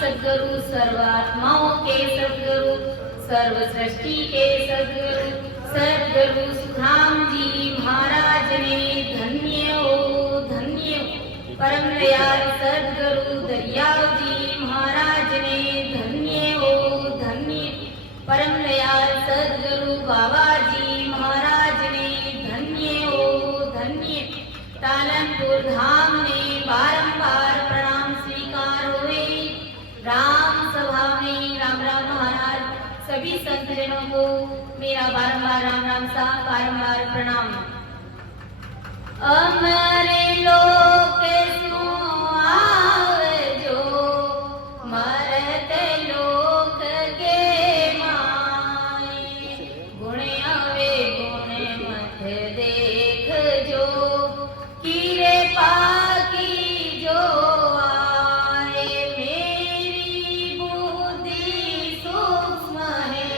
सद्गुरु, सर्वात्माओं के सद्गुरु, सर्व सृष्टि के सद्गुरु, सद्गुरु सुखराम जी महाराज ने धन्य हो धन्य हो। परम दयाल सद्गुरु दरियाव जी महाराज ने धन्य हो धन्य। परम दयाल सद्गुरु बाबा जी महाराज ने धन्य हो धन्य। तालनपुर धाम ने बारंबार प्रणाम स्वीकार हुए। राम सभा में राम राम महाराज सभी संतजनों को मेरा बारंबार राम राम सा बारंबार प्रणाम। अमरे लोक सो आवजो, मरत लोक के माए। गुण आवे गुण मत देखजो, कीरे पाकी जो आए। मेरी बुद्धि सूक्ष्म है,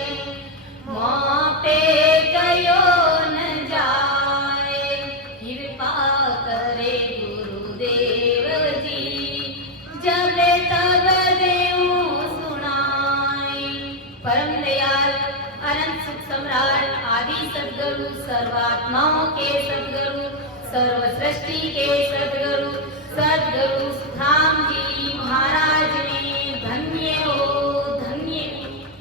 मोटे कयो न जाए। कृपा करे गुरुदेव जी, जब तब देऊं सुनाए। परम दयाल अनंत सुख सम्राट आदि सद्गुरु, सर्वात्माओं के सद्गुरु, सर्व सृष्टि के सद्गुरु, सद्गुरु सुखराम जी महाराज ने धन्य हो धन्य।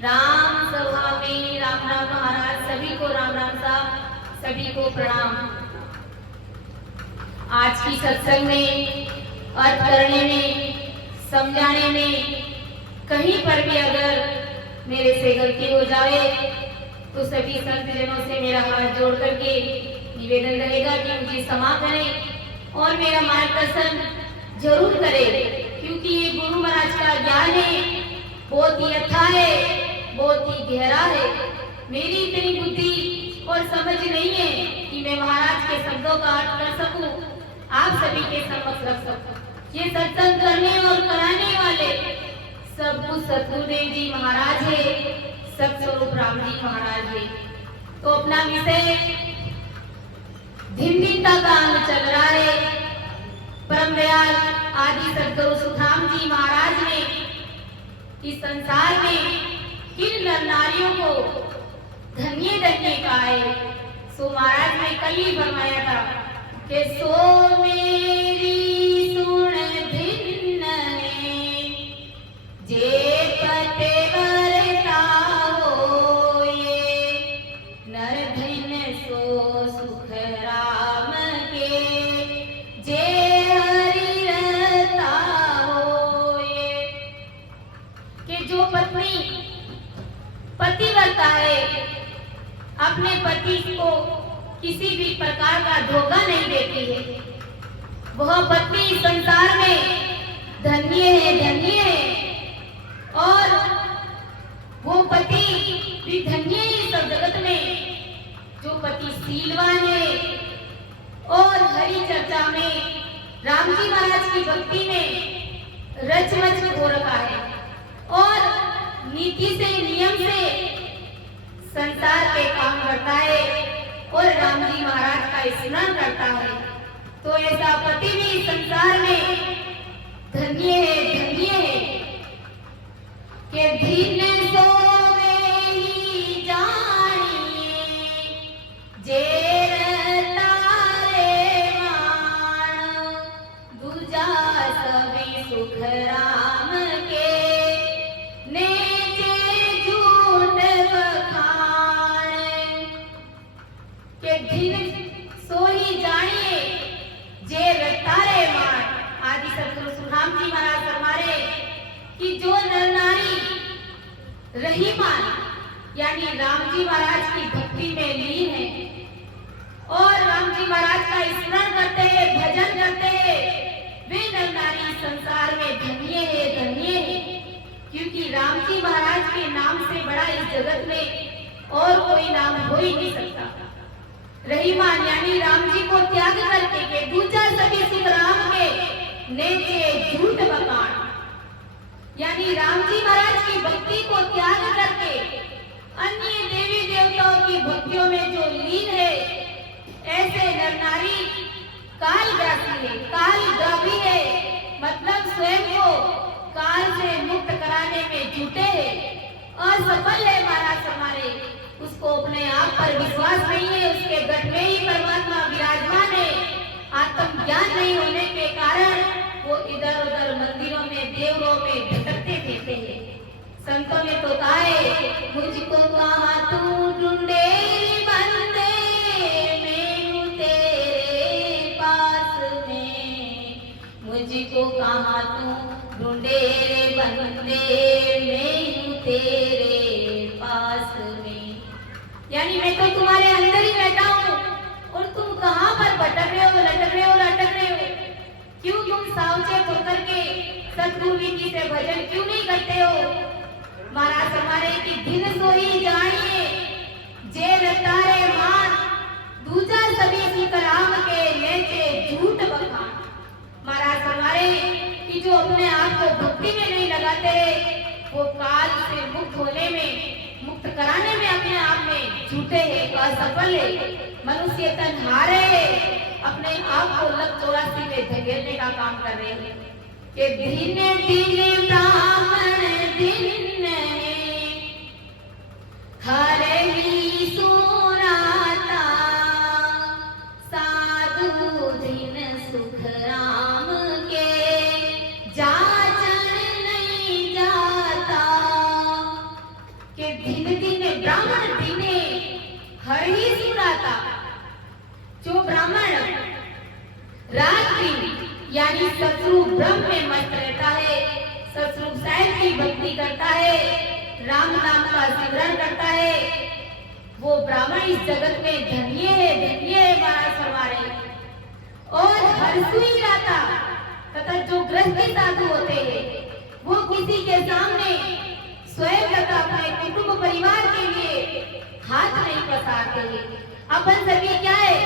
राम सभा में राम राम महाराज सभी को राम राम सा सभी को प्रणाम। आज की सत्संग में अर्थ करने में समझाने में कहीं पर भी अगर मेरे से गलती हो जाए तो सभी संतजनों से मेरा हाथ जोड़ करके निवेदन रहेगा कि मुझे क्षमा करें और मेरा मार्गदर्शन जरूर करें, क्योंकि ये गुरु महाराज का ज्ञान है, बहुत ही अच्छा है, बहुत ही गहरा है। मेरी इतनी बुद्धि और समझ नहीं है कि मैं महाराज के शब्दों का अर्थ कर सकूं, आप सभी के समक्ष रख सकूं। ये सत्संग करने और कराने वाले सब कुछ सतगुरुदेव जी महाराज है, सतस्वरूप राम जी महाराज है। तो अपना विषय धिनता का अंग चल रहा है। परम दयाल आदि सद्गुरु सुखराम जी महाराज ने इस संसार में किन नर नारियों को धन्य धन्य कहा है। सो महाराज ने कल ही फरमाया था कि सो मेरी सुन धिन्न ने, जे पते वरता होए। नर धिन सो सुख राम के, जे हरि रता होए। कि जो पत्नी पतिव्रता है, अपने पति को किसी भी प्रकार का धोखा नहीं देती है, वह पत्नी संसार में धन्य है धन्य है। और वो पति भी धन्य है सब जगत में, जो पति शीलवान है और हरि चर्चा में राम जी महाराज की भक्ति में रच हो रखा है और नीति से नियम से संसार के काम करता है और राम जी महाराज का स्मरण करता है। तो ऐसा पति भी संसार में धन्य है कि धीन सोवे ही जानिए, जे तारे मान। दूजा सभी सुख राम के, नेचे झूठ बखान। के धीन सो ही जानिए, जे तारे मान। आदि सद्गुरु सुखराम जी महाराज फरमा रहे कि जो नर नारी रहीमान यानी राम जी महाराज की भक्ति में लीन है और राम जी महाराज का स्मरण करते हैं, भजन करते हैं, वे नर नारी संसार में धन्य है। क्योंकि राम जी महाराज के नाम से बड़ा इस जगत में और कोई नाम हो ही नहीं सकता। रहीमान यानी राम जी को त्याग करके के दूजा सभी सुख राम के, नेचे झूठ बखान यानी राम जी महाराज की भक्ति को त्याग करके अन्य देवी देवताओं की भक्तियों में जो लीन है, ऐसे नर नारी कालग्रासी है, कालग्राही है। मतलब स्वयं को काल से मुक्त असफल है महाराज हमारे, उसको अपने आप पर विश्वास नहीं है, उसके गढ़ में ही परमात्मा विराजमान है। आत्मज्ञान नहीं होने के कारण वो इधर उधर मंदिरों में देवरों में भटकते फिरते हैं। संतों ने तो कहा है, मुझको कहाँ तू ढूंढे बंदे, मैं हूँ तेरे पास में। मुझको कहाँ तू ढूंढे बंदे, मैं हूँ तेरे पास में। यानी मैं तो तुम्हारे अंदर ही बैठा हूँ और तुम कहाँ पर भटक रहे हो, लटक रहे हो, लटक रहे हो। क्यों तुम सावचेत होकर के सतगुरु विधि से भजन क्यों नहीं करते हो? महाराज हमारे की दिन सोई जानिए, जे रतारे मान, दूजा सभी सुख राम के लेचे झूठ बखान। महाराज हमारे कि जो अपने आप को भक्ति में नहीं लगाते, वो काल से मुक्त होने में, मुक्त कराने में अपने आप में झूठे हैं, असफल है। मनुष्य तन हारे, अपने आप को लग 84 में धकेलने का काम कर रहे हैं कि धीने धीने ब्राह्मण दिन हरे ही सुनाता, साधु दिन सुख राम के जाचन नहीं जाता। के दिन दिन ब्राह्मण दिने हर ही सुनाता। जो ब्राह्मण रात दिन यानी सतरूप ब्रह्म में मस्त रहता है, सतरूप साहिब की भक्ति करता है, राम नाम का सिमरन करता है, वो ब्राह्मण इस जगत में धन्य है महाराज फरमा रहे। और हर्षुई जाता तथा जो गृहस्थी साधु होते हैं, वो किसी के सामने स्वयं तथा अपने कुटुंब परिवार के लिए हाथ नहीं पसारते हैं। अपन सभी क्या है,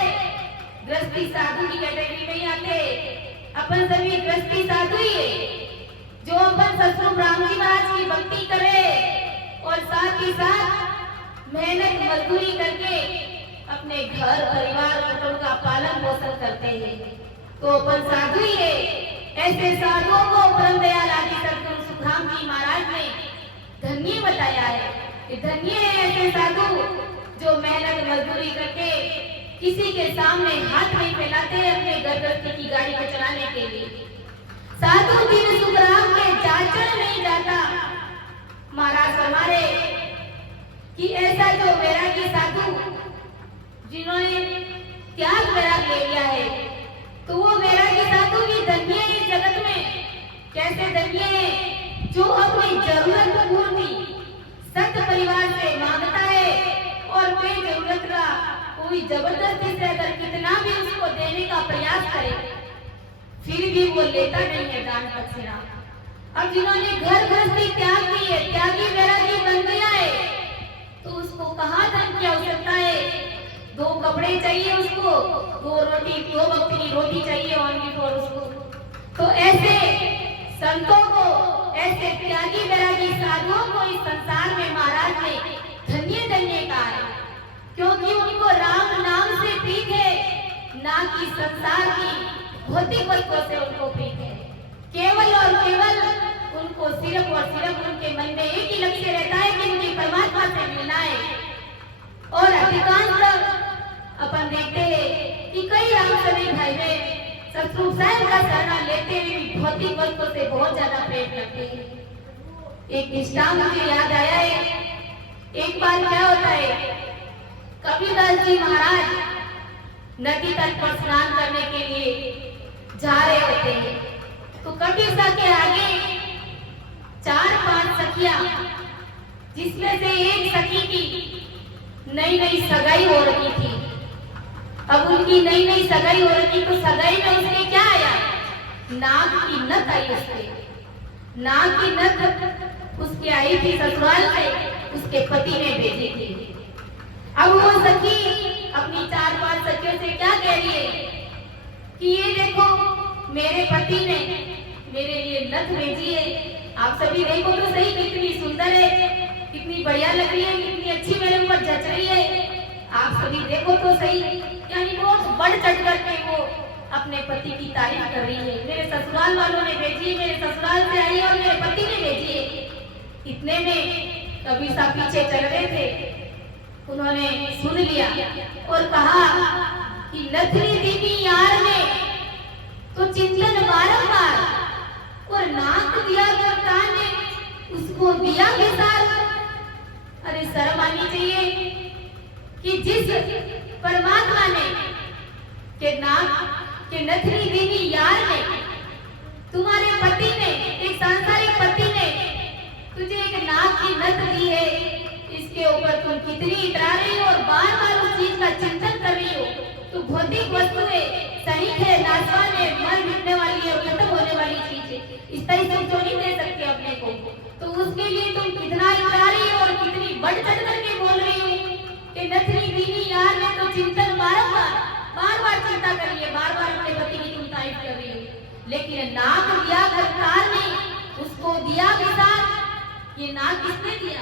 गृहस्थी साधु की कैटेगरी में ही आते। अपन सभी गृहस्थी साधु ही है, जो अपन सतगुरु राम जी महाराज की भक्ति करे और साथ ही साथ मेहनत मजदूरी करके अपने घर परिवार कुटुंब का पालन पोषण करते हैं, तो अपन साधु ही है। ऐसे साधुओं को परम दयाल आदि सतगुरु सुखराम जी महाराज ने धन्य बताया है कि धन्य है ऐसे साधु जो मेहनत मजदूरी करके किसी के सामने हाथ नहीं फैलाते अपने गृहस्थी की गाड़ी को चलाने के लिए। साधु दिन सुखराम के जाचन नहीं जाता। महाराज हमारे कि ऐसा जो वैरागी साधु जिन्होंने त्याग वैराग ले लिया है, तो वो वैरागी साधु भी धन्य है इस जगत में। कैसे धन्य है? जो अपनी जरूरत पूर्ति सत्य परिवार से मांगता है और कोई जरूरत का कोई जबरदस्ती से अगर कितना भी उसको देने का प्रयास करे, फिर भी वो लेता नहीं है दान दक्षिणा। अब जिन्होंने घर गृहस्थी त्याग की है, त्यागी वैरागी बन गया है, तो उसको कहाँ धन की आवश्यकता है? 2 कपड़े चाहिए उसको, 2 रोटी, 2 वक्त की रोटी चाहिए ओनली फॉर उसको। तो ऐसे संतों को, ऐसे त्यागी वैरागी साधुओं को इस संसार में महाराज ने धन्य धन्य कहा है, क्योंकि उनको राम नाम से प्रीत है, ना कि संसार की भौतिक वस्तुओं से उनको प्रीत है। केवल और केवल उनको सिर्फ और सिर्फ उनके मन में एक ही लक्ष्य रहता है कि मुझे परमात्मा से मिलना है। और अधिकांश अपन देखते हैं कि कई रामचंद्री भाई में सतगुरु साहिब का शरण लेते हुए भौतिक वस्तुओं से बहुत ज्यादा प्रेम करते हैं। एक दृष्टांत मुझे याद आया है। एक बार क्या होता है, कबीरदास जी महाराज नदी तट पर स्नान करने के लिए जा रहे होते हैं, तो कबीर साहब के आगे 4-5 सखियां, जिसमें से एक सखी की नई नई सगाई हो रही थी। अब उनकी नई नई सगाई हो रही, तो सगाई में उसने क्या आया? नाग की नथ आई उसके। नाग की नथ उसकी आई थी ससुराल से, उसके पति ने भेजी थी। अब वो सखी अपनी 4-5 सखियों से क्या कह रही है कि ये देखो मेरे पति ने मेरे लिए नथ भेजी है, आप सभी देखो तो सही कितनी सुंदर है, कितनी बढ़िया लग रही है, कितनी अच्छी मेरे ऊपर जच रही है, आप सभी देखो तो सही। यानी वो बढ़ चढ़ करके वो अपने पति की तारीफ कर रही है। मेरे ससुराल वालों ने भेजी है, मेरे ससुराल से आई और मेरे पति ने भेजी है। इतने में कबीर पीछे चल रहे थे, उन्होंने सुन लिया और कहा कि नथनी दीदी यार ने तो चिंतन बारंबार और नाक दिया करता ने उसको दिया विसार। अरे शर्म आनी चाहिए कि जिस परमात्मा ने के नाक के नथनी दीदी यार ने, तुम्हारे पति ने, एक सांसारिक पति ने तुझे एक नाक की नथ दी है, इसके ऊपर तुम कितनी इतरा रही हो और बार बार उस चीज का चिंतन कर रही हो। तो भौतिक वस्तुएं सही है, नाशवान है, मर मिटने वाली है और खत्म होने वाली चीज है, इस तरह से तो नहीं दे सकते अपने को। तो उसके लिए तुम कितना इतरा रही हो और कितनी बढ़ चढ़ करके बोल रही हो कि नथनी दीदी यार ने तो चिंतन बार बार चिंता करी है, बार बार अपने पति की तुम तारीफ कर रही हो। लेकिन नाक दिया सरकार ने, उसको दिया विसार। ये नाक किसने दिया?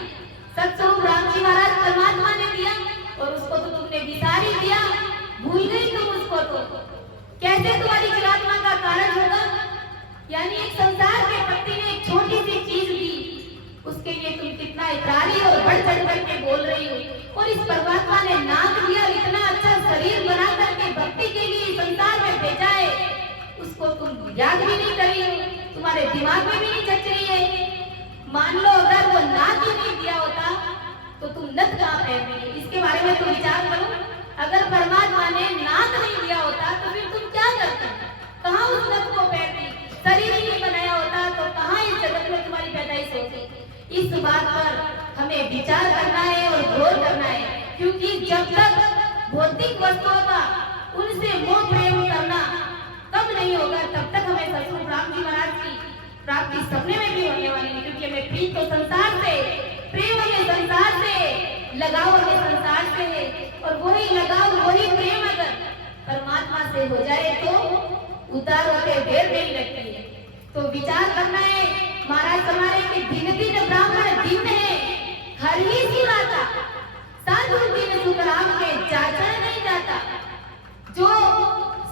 सतस्वरूप राम जी महाराज परमात्मा ने दिया और उसको तो तुमने विसार ही दिया, भूल गई तुम उसको। तो कैसे तुम्हारी जीवात्मा का कारण होगा? यानी एक संसार के पति ने एक छोटी सी चीज दी, उसके लिए तुम कितना इतरा रही हो और बढ़ चढ़ करके बोल रही हो। और इस परमात्मा ने नाक दिया, इतना अच्छा शरीर बना करके भक्ति के लिए संसार में भेजा है, उसको तुम याद भी नहीं करी हो, तुम्हारे दिमाग में भी नहीं चच रही है। मान लो अगर वो नाक ही नहीं दिया होता तो तुम नथ कहाँ पहनती? इसके बारे में तो विचार करो। अगर परमात्मा ने नाक नहीं दिया होता तो फिर तुम क्या करते? कहाँ उस नथ को पहनती? शरीर ही नहीं बनाया होता तो कहाँ इस जगत में तुम्हारी पैदाइश होती? इस बात पर हमें विचार करना है और गौर करना है, क्योंकि जब तक भौतिक वस्तुओं का उनसे मोह प्रेम करना कम नहीं होगा, तब तक हमें सतगुरु राम जी महाराज की प्राप्ति सपने में भी होने वाली है। क्योंकि हमें प्रीत तो संसार से, प्रेम हमें संसार से, लगाव हमें संसार से है, और वही लगाव वही प्रेम अगर परमात्मा से हो जाए तो उतार होते देर नहीं लगती है। तो विचार करना है। महाराज हमारे के दिन दिन ब्राह्मण दिन है, हर ही सुनाता साधु दिन सुखराम के जाचर नहीं जाता। जो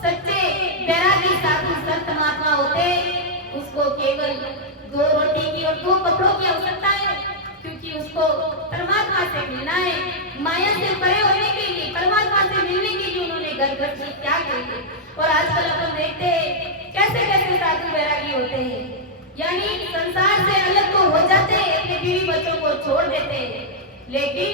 सच्चे बैरागी साधु संत महात्मा होते, उसको केवल 2 रोटी की और 2 कपड़ों की आवश्यकता है, क्योंकि उसको परमात्मा से मिलना है। माया से परे होने के लिए, परमात्मा से मिलने के लिए उन्होंने घर घर की त्याग किए। और आजकल अपन देखते हैं कैसे कैसे साधु बैरागी होते हैं, यानी संसार से अलग तो हो जाते हैं, अपने बीवी बच्चों को छोड़ देते हैं, लेकिन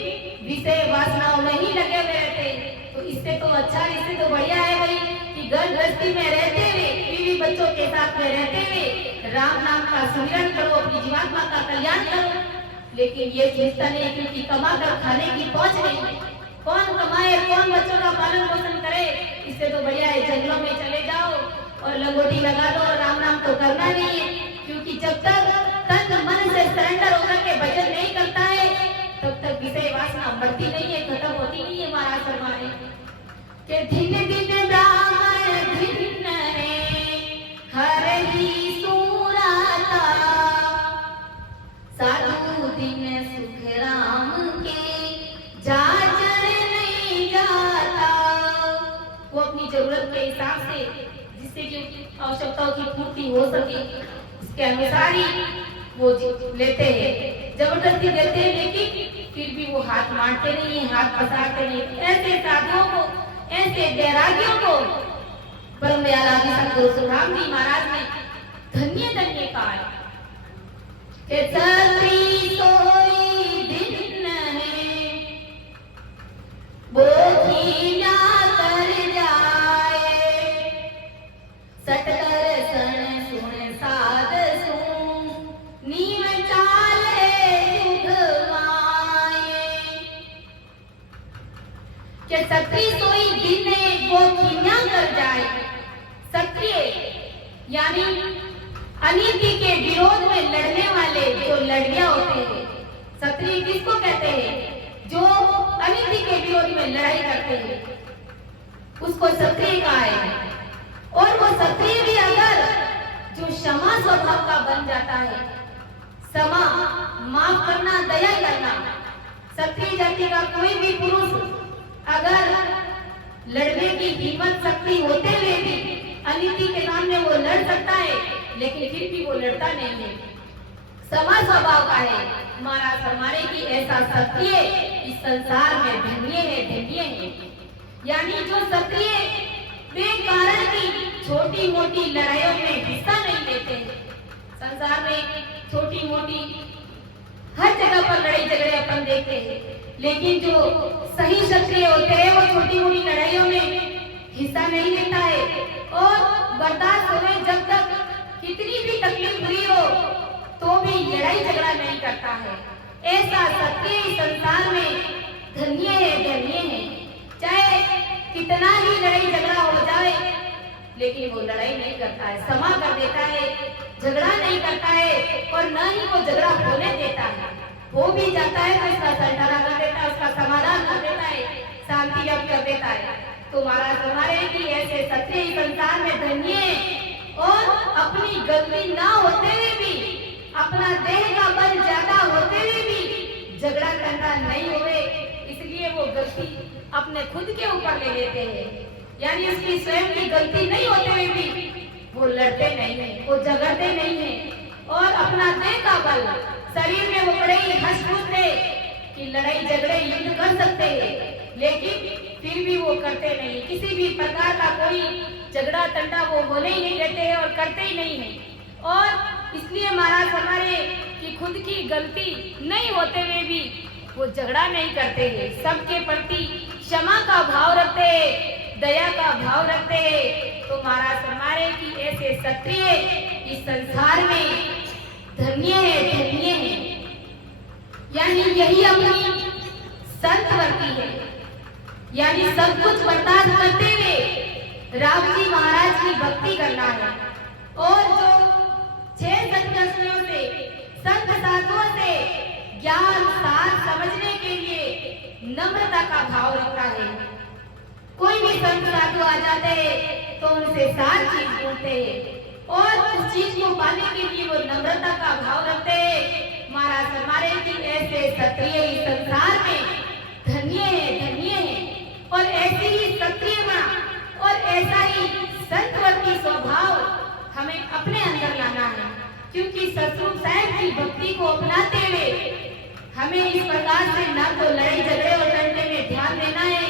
विषय वासनाओं में ही लगे हुए रहते हैं। तो इससे तो अच्छा, इससे तो बढ़िया है भाई कि घर गृहस्थी में रहते हुए, बीवी बच्चों के साथ में रहते हुए राम नाम का सुमिरन करो, अपनी जीवात्मा का कल्याण करो। लेकिन ये चिंता नहीं, क्योंकि कमा कर खाने की पहुंच नहीं, कौन कमाए, कौन बच्चों का पालन पोषण करे। इससे तो बढ़िया है जंगलों में चले जाओ और लंगोटी लगा दो और राम नाम तो करना नहीं है। क्योंकि जब तक तन मन से सरेंडर होकर के भजन नहीं करता है, तब तक विषय वासना बढ़ती नहीं है, खत्म होती नहीं है। महाराज फरमाने के दिन दिन ब्राह्मण भिन्न है, हर ही सुराता, साधु दिन सुख राम के जाचर नहीं जाता। वो अपनी जरूरत के हिसाब से, जिससे कि आवश्यकताओं की पूर्ति हो सके, इसके अनुसार ही वो लेते हैं, जबरदस्ती देते हैं, लेकिन फिर भी वो हाथ मारते नहीं है, हाथ पसारते नहीं। ऐसे साधुओं को, ऐसे बैरागियों को परम दयाल आदि सतगुरु सुखराम जी महाराज ने धन्य धन्य कहा है कि सती सोई दिन है, बोधी ना कर जाए, सटकर सन सुन साध सुन, नीम चाले जुगवाए। कि सती सोई दिन है, वो खिन्या कर जाए। सक्रिय यानी अनीति के विरोध में लड़ने वाले जो लड़ियां होते हैं, क्षत्रिय किसको कहते हैं? जो अनीति के विरोध में लड़ाई करते हैं, उसको क्षत्रिय कहा है। और वो क्षत्रिय भी अगर जो क्षमा स्वभाव का बन जाता है, क्षमा, माफ करना, दया करना, क्षत्रिय जाति का कोई भी पुरुष अगर लड़ने की हिम्मत शक्ति होते हुए भी अनीति के सामने वो लड़ सकता है, लेकिन फिर भी वो लड़ता नहीं है, क्षमा स्वभाव का है। महाराज हमारे की ऐसा क्षत्रिय इस संसार में धन्य है। यानी जो क्षत्रिय बेकारण की छोटी मोटी लड़ाइयों में हिस्सा नहीं लेते हैं। संसार में छोटी मोटी हर जगह पर लड़ाई झगड़े अपन देखते हैं, लेकिन जो सही क्षत्रिय होते हैं वो छोटी मोटी लड़ाइयों में हिस्सा नहीं लेता है और बर्दाश्त होने जब तक कितनी भी तकलीफ हुई हो तो भी लड़ाई झगड़ा नहीं करता है। ऐसा क्षत्रिय संसार में धन्य है। चाहे कितना ही लड़ाई झगड़ा हो जाए लेकिन वो लड़ाई नहीं करता है, क्षमा कर देता है, झगड़ा नहीं करता है और न ही वो झगड़ा होने देता है। हो भी जाता है तो उसका संटारा कर देता है, उसका समाधान कर देता है, शांति व्यक्त कर देता है। तो महाराज हमारे की ऐसे क्षत्रिय संसार में धन्य है और अपनी गलती ना होते हुए भी, अपना देह का बल ज्यादा होते हुए भी झगड़ा करना नहीं हुए, इसलिए वो गलती अपने खुद के ऊपर ले लेते हैं। यानी उसकी स्वयं की गलती नहीं होते हुए भी वो लड़ते नहीं है, वो झगड़ते नहीं है और अपना देह का बल, शरीर में वो बड़े ही हष्ट थे कि लड़ाई झगड़े युद्ध कर सकते हैं, लेकिन फिर भी वो करते नहीं। किसी भी प्रकार का कोई झगड़ा तंडा वो होने ही नहीं देते हैं और करते ही नहीं है। और इसलिए महाराज हमारे कि खुद की गलती नहीं होते हुए भी वो झगड़ा नहीं करते हैं, सबके प्रति क्षमा का भाव रखते हैं, दया का भाव रखते हैं। तो महाराज हमारे की ऐसे क्षत्रिय इस संसार में धन्य है। यानी यही अपनी संत वर्ती है, यानी सब कुछ बर्दाश्त करते हुए राम जी महाराज की भक्ति करना है। और जो 6 सन्यासियों से, संत साधुओं से ज्ञान सार समझने के लिए नम्रता का भाव रखता है। कोई भी संत साधु आ जाते हैं तो उनसे सार चीज बोलते हैं और उस चीज को पाने के लिए वो नम्रता का भाव रखते हैं। महाराज हमारे की ऐसे क्षत्रिय इस संसार में धन्य है और ऐसी ही क्षत्रिय और ऐसा ही संतवर्ती स्वभाव हमें अपने अंदर लाना है, क्योंकि सतरूप साहब की भक्ति को अपनाते हुए हमें इस प्रकार से न तो लड़ाई झगड़े और लड़ने में ध्यान देना है,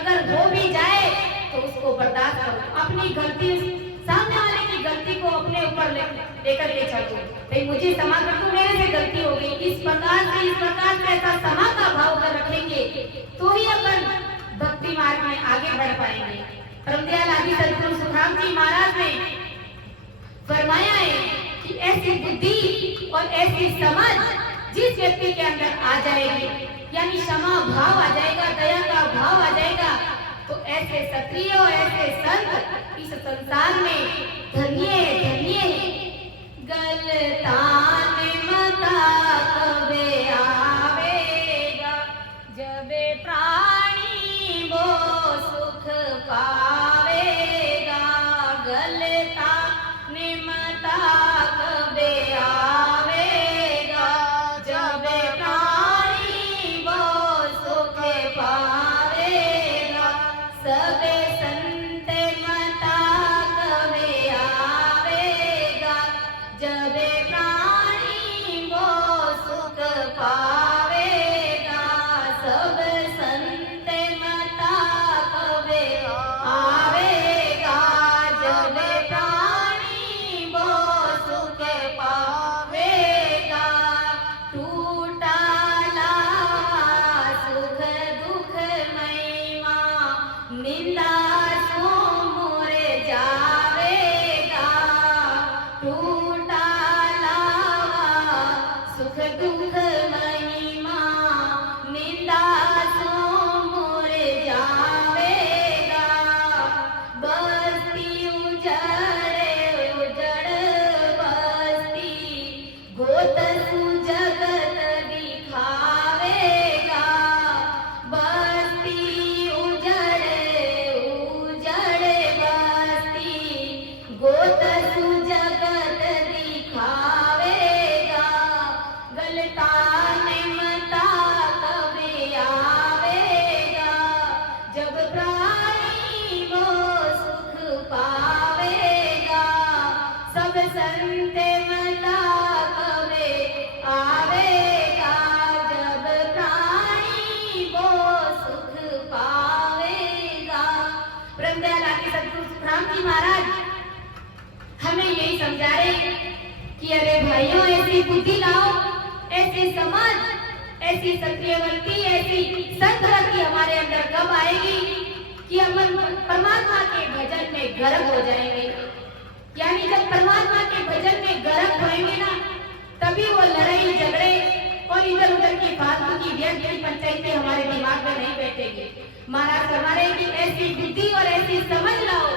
अगर हो भी जाए तो उसको बर्दाश्त करो, अपनी गलती, सामने वाले की गलती को अपने ऊपर लेकर के चलो, भाई मुझे क्षमा कर दो, मेरे से गलती हो गई। इस प्रकार से ऐसा क्षमा का भाव कर रखेंगे तो ही अपन भक्ति मार्ग में आगे बढ़ पाएंगे। परमदयाल आदि सद्गुरु सुखराम जी महाराज ने फरमाया है कि ऐसी बुद्धि और ऐसी समझ जिस व्यक्ति के अंदर आ जाएगी, यानी क्षमा भाव आ जाएगा, दया का भाव आ जाएगा, तो ऐसे क्षत्रिय और ऐसे संत इस संसार में धन्य है। गलतान मता कबे आवेगा, जबे प्राणी वो सुख पावेगा। गलतान मता कबे आवेगा, जबे प्राणी वो सुख पावेगा। सबे संत मता कबे आवेगा, जबे प्राणी वो सुख पावेगा। सब संत मता कबे आवेगा, जबे प्राणी वो सुख पावेगा। टूटा सुख दुख महिमा, निंदा सो मोरे जावेगा। टूटा सुख दुख महिमा, निंदा सो मोरे जावेगा। बस्ती उजड़े उजड़ बस्ती, गोत सु जगत दिखावेगा। बस्ती उजड़े उजड़ बस्ती, गोत सु जगत दिखावेगा। गलतान यही समझा रहे कि अरे भाइयों, ऐसी बुद्धि लाओ, ऐसी समझ, ऐसी सक्रियवृत्ति, ऐसी संतवृत्ति हमारे अंदर कब आएगी कि हम परमात्मा के भजन में गर्क हो जाएंगे। यानी जब परमात्मा के भजन में गर्क होएंगे ना, तभी वो लड़ाई झगड़े और इधर उधर की फालतू की व्यर्थ की पंचायतें हमारे दिमाग में नहीं बैठेंगे। महाराज हमारे की ऐसी बुद्धि और ऐसी समझ लाओ,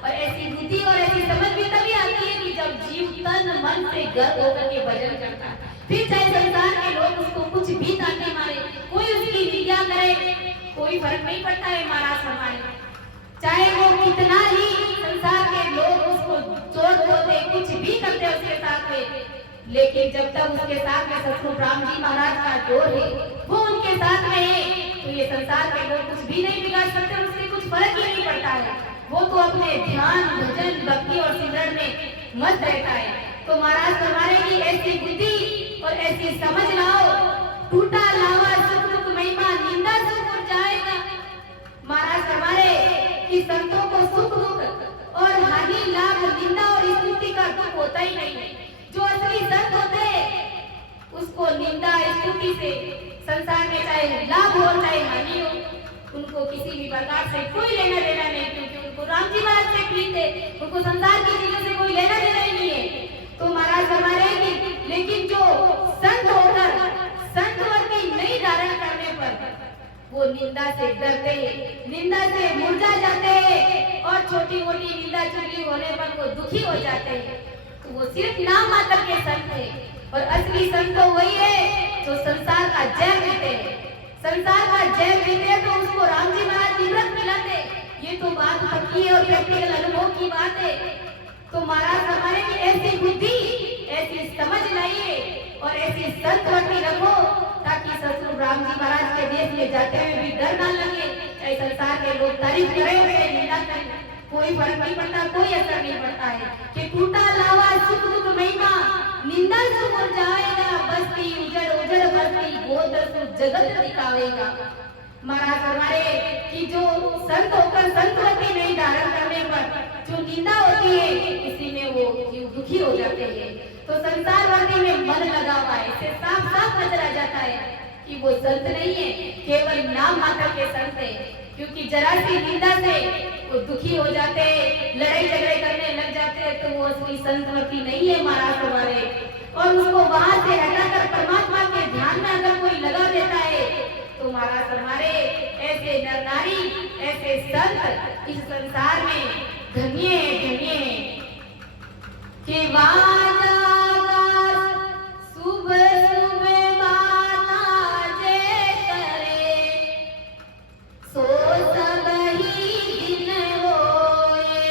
और ऐसी बुद्धि और ऐसी समझ भी तभी आती है कि जब जीव तन मन से गर्क होकर के भजन करता है। फिर चाहे संसार के लोग उसको कुछ भी ताने मारे, कोई उसकी निंदा करे, कोई फर्क नहीं पड़ता है महाराज हमारे। चाहे वो कितना ही संसार के लोग उसको चोट बोलते, कुछ भी करते उसके साथ में, लेकिन जब तक उसके साथ में सतगुरु राम जी महाराज का जोर है, वो उनके साथ में है, तो ये संसार के लोग कुछ भी नहीं बिगाड़ सकते, उससे कुछ फर्क ही नहीं पड़ता है। वो तो अपने ध्यान, भजन, भक्ति और सिमरन में मस्त रहता है। तो महाराज हमारे की ऐसी बुद्धि और ऐसी समझ लाओ, टूटा लावा सुख दुख महिमा निंदा सुख उड़ जाएगा। महाराज हमारे कि संतों को सुख दुख और हानि लाभ निंदा और स्तुति का दुख होता ही नहीं है। जो असली संत होते उसको निंदा स्तुति से संसार में चाहे लाभ हो चाहे हानि हो, उनको किसी भी प्रकार से कोई लेना देना नहीं, क्योंकि उनको राम जी महाराज से प्रीत है, उनको संसार की चीजों से कोई लेना देना ही नहीं है। तो महाराज हमारे की लेकिन जो संत होकर संतवृत्ति नहीं धारण करने पर वो निंदा से डरते, निंदा से मुरझा जाते हैं, और छोटी मोटी निंदा चुगली होने पर वो दुखी हो जाते हैं। तो वो सिर्फ नाम मात्र के संत है, और असली संत तो वही है जो संसार का जय पीते हैं। संसार का जय पीते तो उसको राम जी महाराज निवृत्त मिलाते। ये तो बात पक्की है और प्रैक्टिकल अनुभव की बात है। तो महाराज हमारे की ऐसी बुद्धि, ऐसी समझ लाइए और ऐसी संतवृत्ति रखो, ताकि सतगुरु राम जी महाराज के देश में जाते हुए भी डर ना लगे। चाहे संसार के लोग तारीफ करें चाहे निंदा करें, कोई फर्क नहीं पड़ता, कोई असर नहीं पड़ता है। कि टूटा लावा सुख दुख महिमा निंदा सुख उड़ जाएगा, बस्ती उजड़ उजड़ बस्ती गोद सुख जगत दिखावेगा। महाराज हमारे कि जो संत होकर संतवृत्ति नहीं धारण करने पर जो निंदा होती है, इसी में वो जीव दुखी हो जाते हैं। तो संसारवृत्ति में मन लगा हुआ है, इससे साफ साफ नजर आ जाता है कि वो संत नहीं है, केवल नाम मात्र के संत है। क्योंकि जरा सी निंदा से वो दुखी हो जाते हैं, लड़ाई झगड़े करने लग जाते हैं, तो वो असली संतवृत्ति नहीं है महाराज हमारे। और उसको वहां से हटाकर परमात्मा के ध्यान में अगर कोई लगा देता है, तो महाराज हमारे ऐसे नर नारी, ऐसे संत इस संसार में धन्य है, धन्य है। कि सुबह सुबह माता जे करे, सो सब ही दिन होए,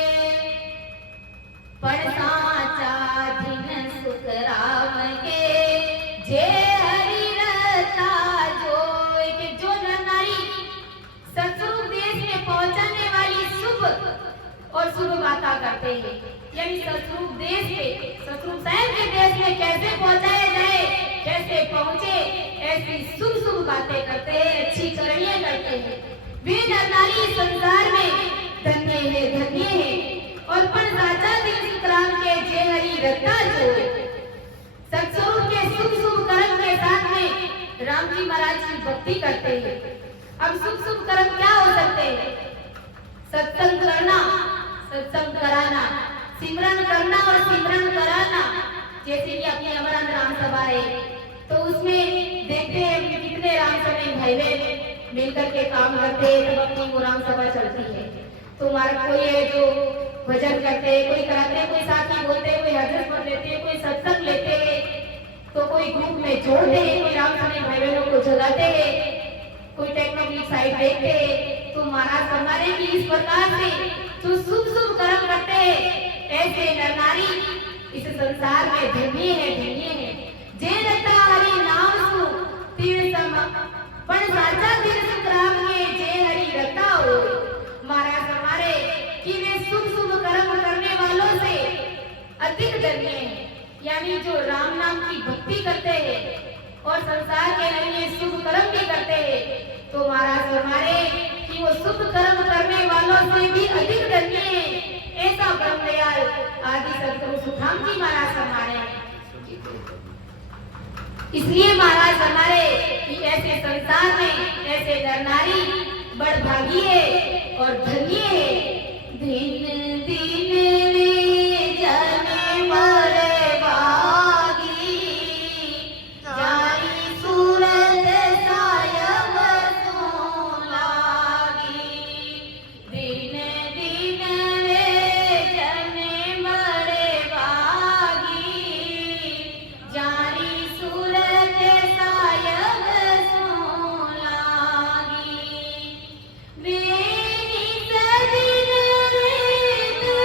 पर साचा दिन सुख राम के, जे हरि रता जोए। कि जो नर नारी सतरूप देश में पहुंचाने वाली शुभ और शुभ बातें करते हैं, यानी सतरूप देश के, सतरूप साहब के देश में कैसे पहुंचाया जाए, कैसे पहुंचे, ऐसी शुभ शुभ बातें करते हैं, अच्छी करणियां करते हैं। वे नर नारी संसार में धन्य है, धन्य है। और पर साचा दिन सुखराम के, जे हरि रता जोए। सतस्वरूप के शुभ शुभ कर्म के साथ में राम जी महाराज की भक्ति करते हैं। अब शुभ शुभ कर्म क्या हो सकते हैं? सत्संग करना, सत्संग कराना, सिमरन करना और सिमरन कराना। जैसे कि अपनी अमरनाथ राम सभा है, तो उसमें देखते हैं कि कितने राम सभा भाई बहन मिलकर के काम करते हैं, तब अपनी वो राम सभा चलती है। तो हमारा कोई है जो भजन करते हैं, कोई कराते हैं, कोई साथी बोलते हैं, कोई हजरत पढ़ लेते हैं, कोई सत्संग लेते हैं, तो कोई ग्रुप में जोड़ते हैं, कोई राम सभा भाई बहनों को जगाते हैं, कोई टेक्नोलॉजी साइड देखते हैं। तो महाराज हमारे की इस प्रकार से जो शुभ शुभ कर्म करते हैं, ऐसे नर नारी इस संसार में धन्य है, धन्य है। जे रता हरि नाम सु तीर सम, पर साचा तीर सुखराम के, जे हरि रता हो। महाराज हमारे कि वे शुभ शुभ कर्म करने वालों से अधिक धन्य है, यानी जो राम नाम की भक्ति करते हैं और संसार के लिए शुभ कर्म भी करते हैं। तो महाराज हमारे कि वो शुभ कर्म करने वालों से भी अधिक धन्य है, ऐसा ब्रह्मदयाल आदि सदगुरु सुखराम जी महाराज हमारे। इसलिए महाराज हमारे कि ऐसे संसार में ऐसे नर नारी बड़भागी है और धन्य है। दिन दिन रे जने मरे भागी, जाई सूरत सायब सो लागी। दिन दिन रे जने मरे भागी, जाई सूरत सायब सो लागी। वेनी सदिन रे तू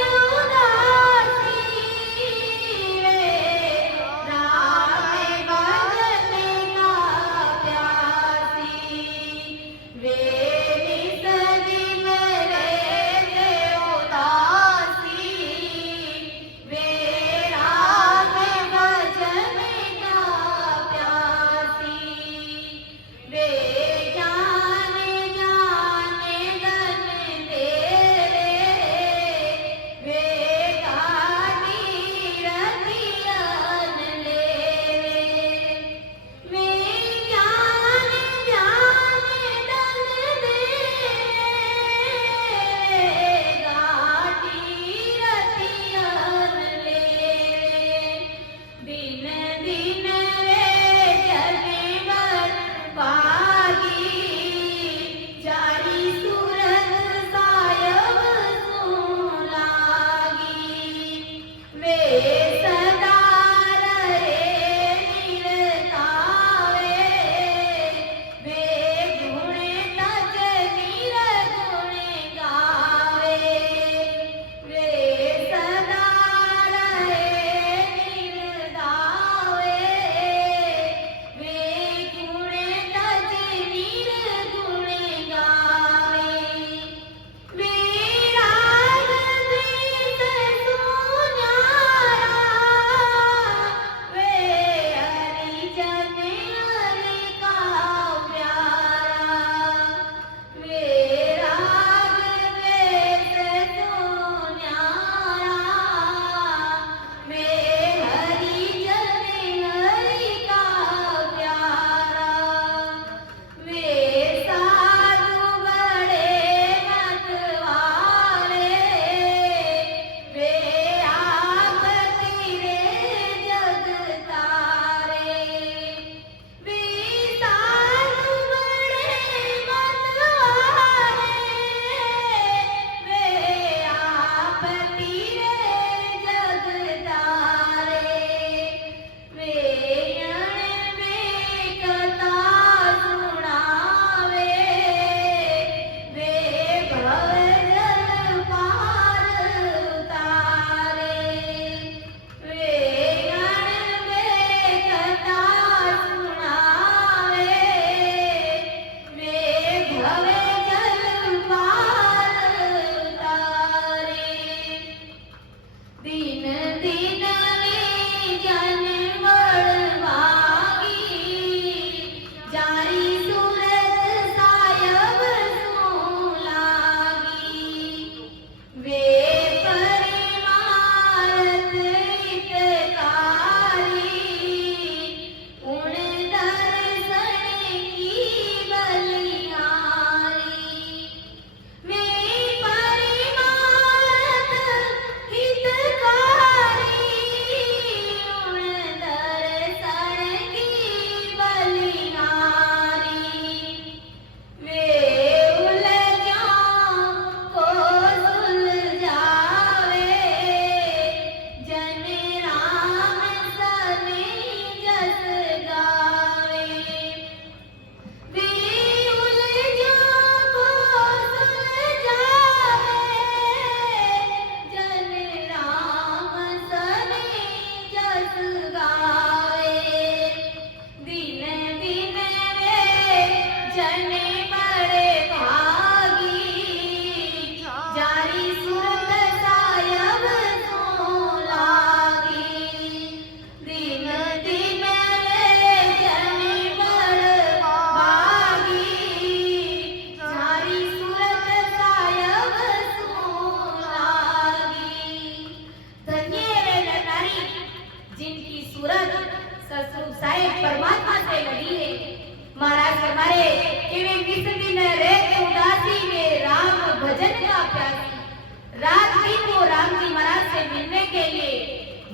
महाराज हमारे कि वे किस दिन रहते उदासी में राम भजन का प्यासी, रात दिन वो राम जी महाराज से मिलने के लिए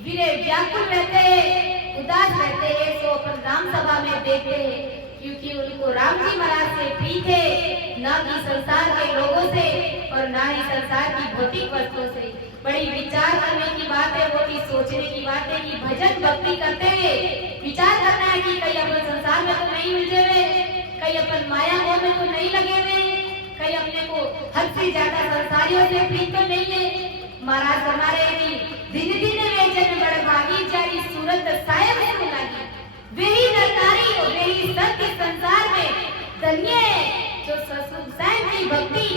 वीरे व्याकुल रहते हैं, उदास रहते हैं। सो अपन राम सभा में देखते हैं, क्योंकि उनको राम जी महाराज से प्रीत है, न कि संसार के लोगों से और न ही संसार की भौतिक वस्तुओं से। बड़ी विचार करने की बात है, वो भी सोचने की बात है कि भजन भक्ति करते हुए विचार करना है कि कहीं अपन संसार में तो नहीं उलझे हुए, कहीं अपन माया मोह में तो नहीं लगे हुए, कहीं अपने को हद से ज्यादा संसारियों से प्रीत तो नहीं है। महाराज हमारे की दिन दिन वे जन बड़ भागी जारी सूरत सायब से लागी, वही नरनारी और वही सत्य संसार में धन्य है जो ससुर सायब की भक्ति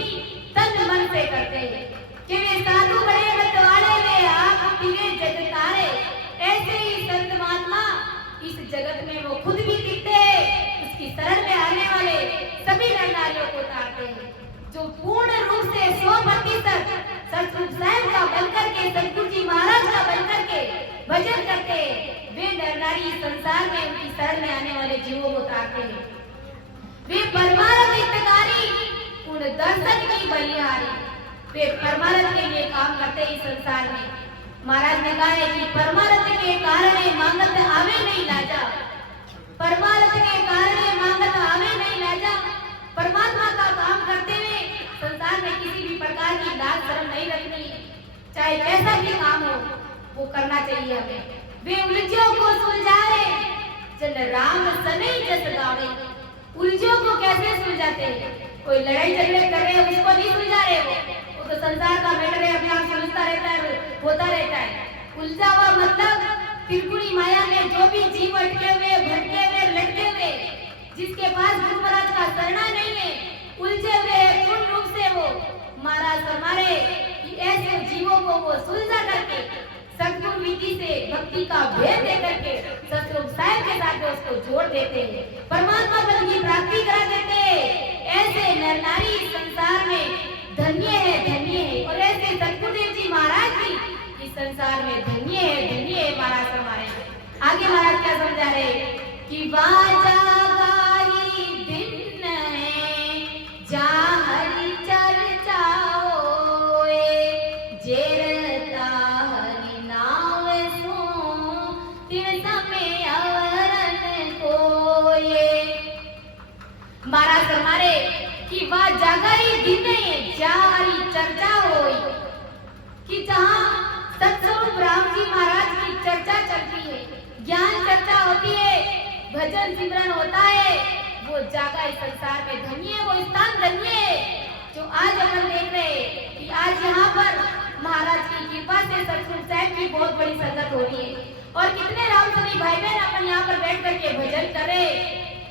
तन मन से करते हैं। कि वे साधु बड़े मतवाले वे आप पीरे जग तारे, ऐसे ही संत महात्मा इस जगत में वो खुद भी दिखते हैं, उसकी शरण में आने वाले सभी नरनारियों को तारते हैं। जो पूर्ण रूप से 100% सतगुरु साहब का बनकर के, सतगुरु जी महाराज का बनकर के भजन करते हैं, वे नरनारी संसार में उनकी शरण में आने वाले जीवों को तारते हैं। वे परमार्थ हितकारी उन दर्शन की बलिहारी, वे परमार्थ के लिए काम करते हैं संसार में। महाराज ने कहा है कि परमार्थ के कारण मांगत आवे नहीं लाजा, परमार्थ के कारण मांगत आवे नहीं लाजा। परमात्मा का काम करते हुए संसार में किसी भी प्रकार की लाज शर्म नहीं रखनी, चाहे कैसा भी काम हो वो करना चाहिए हमें। वे उलझों को सुलझाए जन राम सने जस गावे, उलझों को कैसे सुलझाते हैं? कोई लड़ाई झगड़े कर रहे हैं उसको नहीं सुलझा रहे, वो तो संसार का मैटर है, अपने आप सुलझता रहता है, होता रहता है। उलझा हुआ मतलब त्रिपुरी माया में जो भी जीव अटके हुए, भटके हुए, लटके हुए, जिसके पास गुरु महाराज का शरणा नहीं है, उलझे हुए हैं पूर्ण रूप से, वो महाराज हमारे ऐसे जीवों को वो सुलझा करके सतगुरु विधि से भक्ति का भेद दे करके सतगुरु साहब के साथ उसको जोड़ देते हैं, परमात्मा पद की प्राप्ति करा देते हैं। ऐसे नर नारी संसार में धन्य है, धन्य है। और ऐसे सतगुरुदेव जी महाराज भी इस संसार में धन्य है, धन्य है। महाराज हमारे आगे महाराज क्या समझा रहे कि वाजा गाई दिन है जा हरि चर्चा होए, जेरता हरि नाम सो तिन समय अवरन कोये। महाराज हमारे कि वह जगह ही दिन है जा हरि चर्चा होई, कि जहाँ सतस्वरूप राम जी महाराज की चर्चा चलती है, ज्ञान चर्चा होती है, भजन सिमरन होता है, वो जगह इस संसार में धन्य है, वो स्थान धन्य है। जो आज अपन देख रहे हैं कि आज यहाँ पर महाराज की कृपा से सतगुरु साहब की बहुत बड़ी संगत हो रही है, और कितने रामसनी भाई बहन अपन यहाँ पर बैठ करके भजन करे,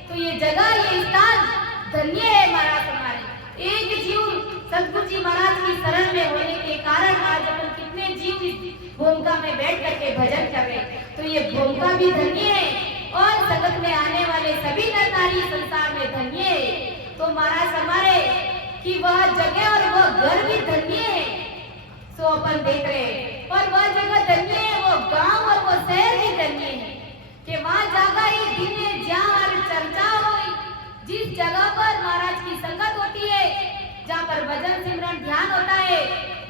तो ये जगह, ये स्थान धन्य है। महाराज हमारे एक जीव सतगुरु जी महाराज की शरण में होने के कारण आज अपन कितने जीव इस भूमिका में बैठ करके भजन कर रहे, तो ये भूमिका भी धन्य है, और संगत में आने वाले सभी नर नारी संसार में धन्य है। तो महाराज हमारे कि वह जगह और वह घर भी धन्य है, सो अपन देख रहे हैं। और वह जगह धन्य है, वो गांव और वो शहर भी धन्य है, कि वहाँ जगह ही दिन है जहाँ चर्चा हो, जिस जगह पर महाराज की संगत होती है, जहाँ पर भजन सिमरन ध्यान होता है,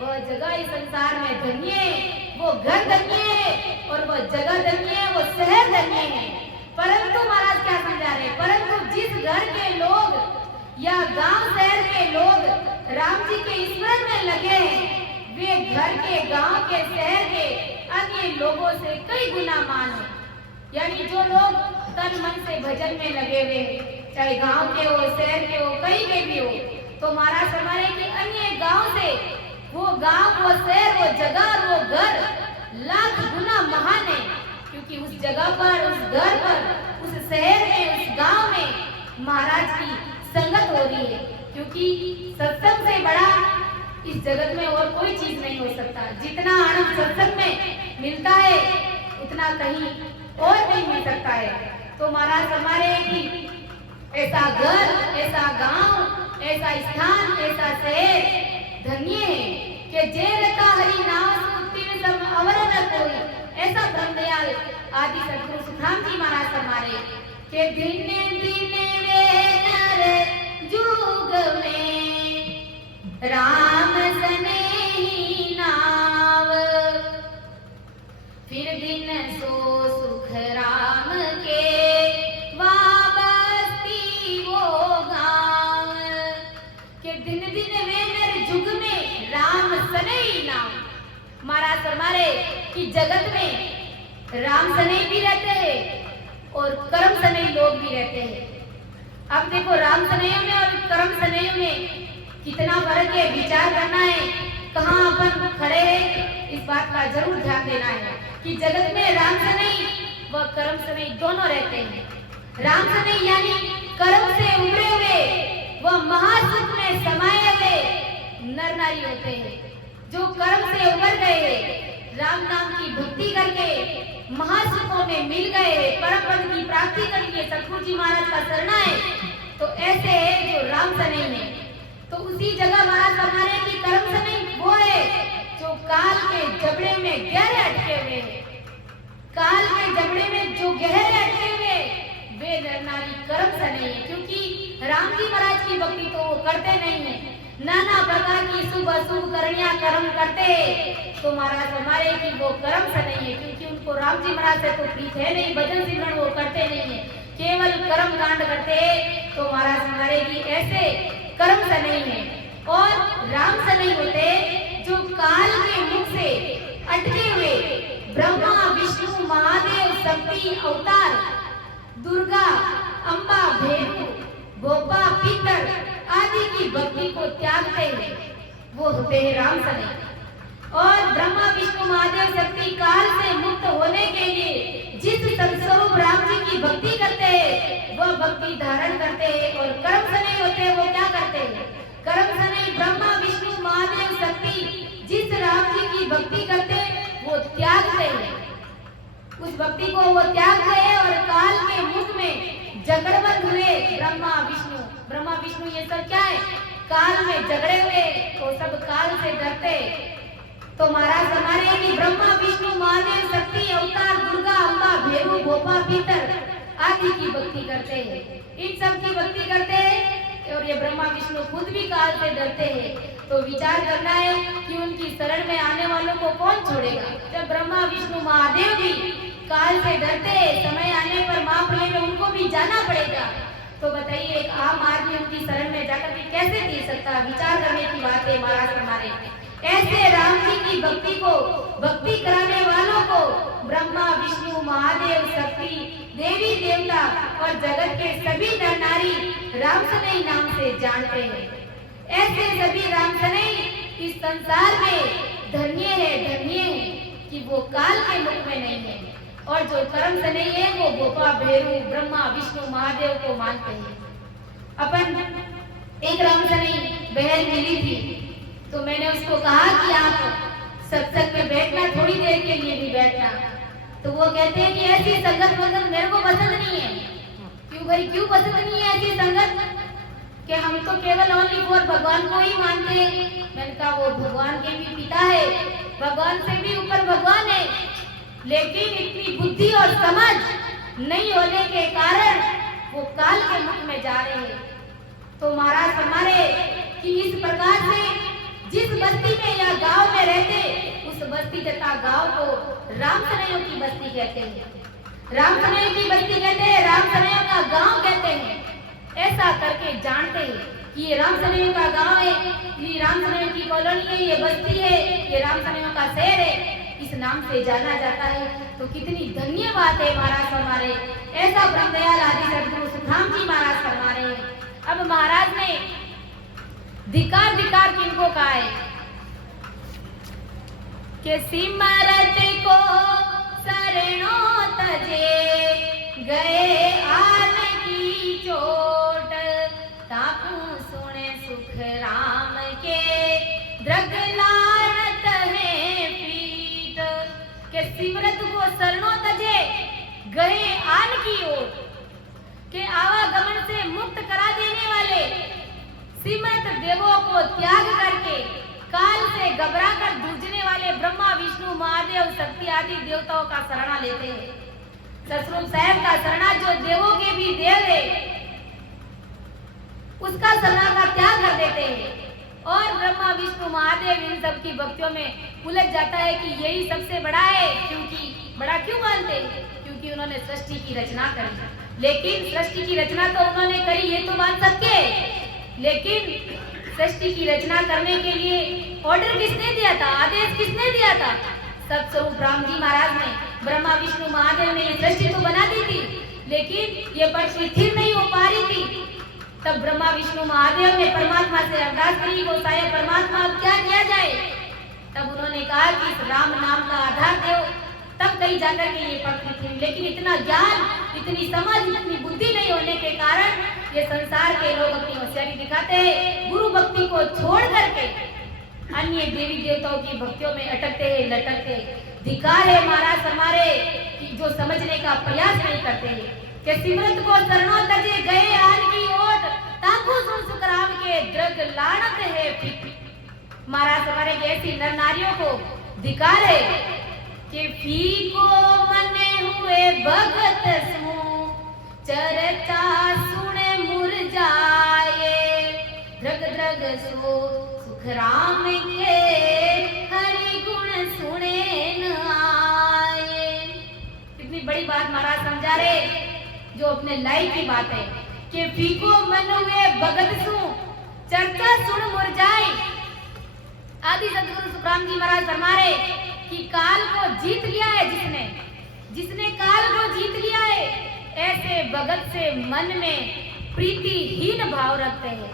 वह जगह इस संसार में धन्य है, वो घर धन्य है, और वह जगह धन्य है, वो शहर धन्य है। परंतु महाराज क्या समझा रहे, परंतु जिस घर के लोग या गांव शहर के लोग राम जी के स्मरण में लगे हैं, वे घर के, गांव के, शहर के अन्य लोगों से कई गुना मान है। यानी जो लोग तन मन से भजन में लगे हुए हैं, चाहे गांव के हो, शहर के हो, कहीं के भी हो, तो महाराज हमारे के अन्य गांव से वो गांव, वो शहर, वो जगह और वो घर लाख गुना महान है, क्योंकि उस जगह पर, उस घर पर, उस शहर में, उस गांव में महाराज की संगत हो रही है। क्योंकि सत्संग से बड़ा इस जगत में और कोई चीज नहीं हो सकता। जितना आनंद सत्संग में मिलता है उतना कहीं और नहीं मिल सकता है। तो महाराज हमारे की ऐसा घर, ऐसा गांव, ऐसा स्थान, ऐसा शहर धन्य है कि जेरता हरि नाम तिन सब अवर न कोई। ऐसा ब्रह्मदयाल आदि सतगुरु सुखराम जी महाराज हमारे के दिने दिने वे में राम सनेही नाव, फिर दिन सो सुख राम के वाबस्ती वो गाँव। के दिन दिन वे मेरे जुग में राम सनेही नाव। महाराज फरमारे कि जगत में राम सनेही भी रहते हैं और कर्म सनेही लोग भी रहते हैं। अब देखो राम सनेहियों में और कर्म सनेहियों में कितना फर्क है, विचार करना है कहाँ अपन खड़े हैं, इस बात का जरूर ध्यान देना है कि जगत में राम सनेही व कर्म सनेही दोनों रहते हैं। राम सनेही यानी कर्म से उभरे हुए व महासुख में समाये हुए नर नारी होते हैं, जो कर्म से उभर गए राम नाम की भक्ति करके महासुखों में मिल गए, परम पद की प्राप्ति कर लिए, सतगुरु जी महाराज का शरणा है, तो ऐसे है जो राम सनेही है। तो उसी जगह महाराज हमारे की कर्म सनेही वो है जो काल के जबड़े में गहरे अटके हुए हैं। काल के जबड़े में जो गहरे अटके हुए वे नर नारी कर्म सनेही है, क्योंकि राम जी महाराज की भक्ति तो वो करते नहीं है, नाना प्रकार की शुभ अशुभ करणिया कर्म करते हैं, तो महाराज हमारे की वो कर्म सनेही है, क्योंकि उनको राम जी महाराज से तो प्रीत है नहीं, भजन सिमरन वो करते नहीं है, केवल कर्म कांड करते हैं। तो महाराज हमारे की ऐसे कर्म सनेही है। और राम सनेही होते जो काल के मुख से अटके हुए ब्रह्मा विष्णु महादेव शक्ति अवतार दुर्गा अम्बा भेरू गोपा पीतर आदि की भक्ति को त्यागते हैं, वो होते हैं राम सनेही। और ब्रह्मा विष्णु महादेव शक्ति काल से मुक्त होने के लिए जिस सत्स्वरूप राम जी की भक्ति करते हैं वह भक्ति धारण करते हैं। और कर्म सनेही होते हैं वो क्या करते हैं? कर्म सनेही ब्रह्मा विष्णु महादेव शक्ति जिस राम जी की भक्ति करते हैं वो त्यागते हैं, उस भक्ति को वो त्यागते हैं और काल के मुख में जगड़बंद हुए ब्रह्मा विष्णु ये सब क्या है? काल में झगड़े हुए, वो सब काल से डरते। तो महाराज हमारे कि ब्रह्मा विष्णु महादेव शक्ति अवतार दुर्गा अम्बा भेरू गोपा पीतर आदि की भक्ति करते हैं, इन सब की भक्ति करते हैं और ये ब्रह्मा विष्णु खुद भी काल से डरते हैं। तो विचार करना है कि उनकी शरण में आने वालों को कौन छोड़ेगा, जब ब्रह्मा विष्णु महादेव भी काल से डरते हैं, समय आने पर महाप्रलय में उनको भी जाना पड़ेगा। तो बताइए एक आम आदमी उनकी शरण में जाकर के कैसे दे सकता? विचार करने की बात है महाराज हमारे। ऐसे राम जी की भक्ति को भक्ति कराने वालों को ब्रह्मा विष्णु महादेव शक्ति देवी देवता और जगत के सभी नर नारी राम सनेही नाम से जानते हैं। ऐसे सभी राम सनेही इस संसार में धन्य है कि वो काल के मुख में नहीं है। और जो कर्म सनेही है वो गोपा भेरू ब्रह्मा विष्णु महादेव को मानते हैं। अपन एक राम सनेही बहन मिली थी, तो मैंने उसको कहा कि आप सत्संग में बैठना, थोड़ी देर के लिए भी बैठना। तो वो कहते हैं कि ऐसी संगत वगत मेरे को पसंद नहीं है। क्यों भाई, क्यों पसंद नहीं है ऐसी संगत? कि हम तो केवल ओनली फॉर भगवान को ही मानते हैं। मैंने कहा वो भगवान के भी पिता है, भगवान से भी ऊपर भगवान है, लेकिन इतनी बुद्धि और समझ नहीं होने के कारण वो काल के मुख में जा रहे हैं। तो महाराज हमारे कि इस प्रकार से जिस बस्ती में या गांव में रहते, उस बस्ती तथा गांव को राम सनेहियों की बस्ती कहते हैं। राम सनेहियों की बस्ती कहते हैं, राम सनेहियों का गांव कहते हैं। ऐसा करके जानते हैं कि ये राम सनेहियों का गांव है, ये राम सनेहियों की कॉलोनी है, ये बस्ती है, ये राम सनेहियों का शहर है, इस नाम से जाना जाता है। तो कितनी धन्य बात है महाराज हमारे। ऐसा ब्रह्मदयाल आदि सद्गुरु सुखराम जी महाराज फरमा रहे हैं। अब महाराज ने धिकार किनको कहा है कि सिमरत को शरणो तजे गए आन की चोट, ताकू सुने सुख राम के द्रग लानत है पीठ। के सिमरत को शरणो तजे गए आन की ओर, के आवागमन से मुक्त करा देने वाले सिमरत देवों को त्याग करके काल से घबरा कर जूझने वाले ब्रह्मा विष्णु महादेव शक्ति आदि देवताओं का शरणा लेते हैं। सतस्वरूप साहब का शरणा जो देवों के भी देव है, उसका सना का त्याग कर देते हैं और ब्रह्मा विष्णु महादेव इन सब की भक्तियों में उलझ जाता है कि यही सबसे बड़ा है। क्योंकि बड़ा क्यों मानते हैं? क्योंकि उन्होंने सृष्टि की रचना करी। लेकिन सृष्टि की रचना तो उन्होंने करी, ये तो मान सकते, लेकिन सृष्टि की रचना करने के लिए ऑर्डर किसने दिया था, आदेश किसने दिया था? सतस्वरूप राम जी महाराज ने। ब्रह्मा विष्णु महादेव ने ये सृष्टि तो बना दी थी, लेकिन ये पृथ्वी स्थिर नहीं हो पा रही थी। तब ब्रह्मा विष्णु महादेव ने परमात्मा से अरदास करी, गोसाया परमात्मा अब क्या किया जाए? तब उन्होंने कहा कि राम नाम का आधार दो, तब कहीं जाकर के ये पृथ्वी थी। लेकिन इतना ज्ञान, इतनी समझ, इतनी बुद्धि नहीं होने के कारण ये संसार के लोग अपनी होशियारी दिखाते हैं, गुरु भक्ति को छोड़ करके अन्य देवी देवताओं की भक्तियों में अटकते हैं, लटकते हैं। धिक्कार है महाराज हमारे कि जो समझने का प्रयास नहीं करते हैं कि सिमरत को शरणों तजे गए आन की ओट, ताकू सुन सुखराम के द्रग लानत है फिक। महाराज हमारे की ऐसी नर नारियों को धिक्कार है कि फीको मने हुए भगत सु चर्चा सुने मुरझाए, द्रग द्रग सो सुखराम के हरि गुण सुने न आए। कितनी बड़ी बात महाराज समझा रहे, जो अपने लाइफ की बात है कि फीको मन हुए भगत सु चर्चा सुन मुरझाए। आदि सदगुरु सुखराम जी महाराज फरमा रहे कि काल को जीत लिया है जिसने काल को जीत लिया है, ऐसे भगत से मन में प्रीतिहीन भाव रखते हैं।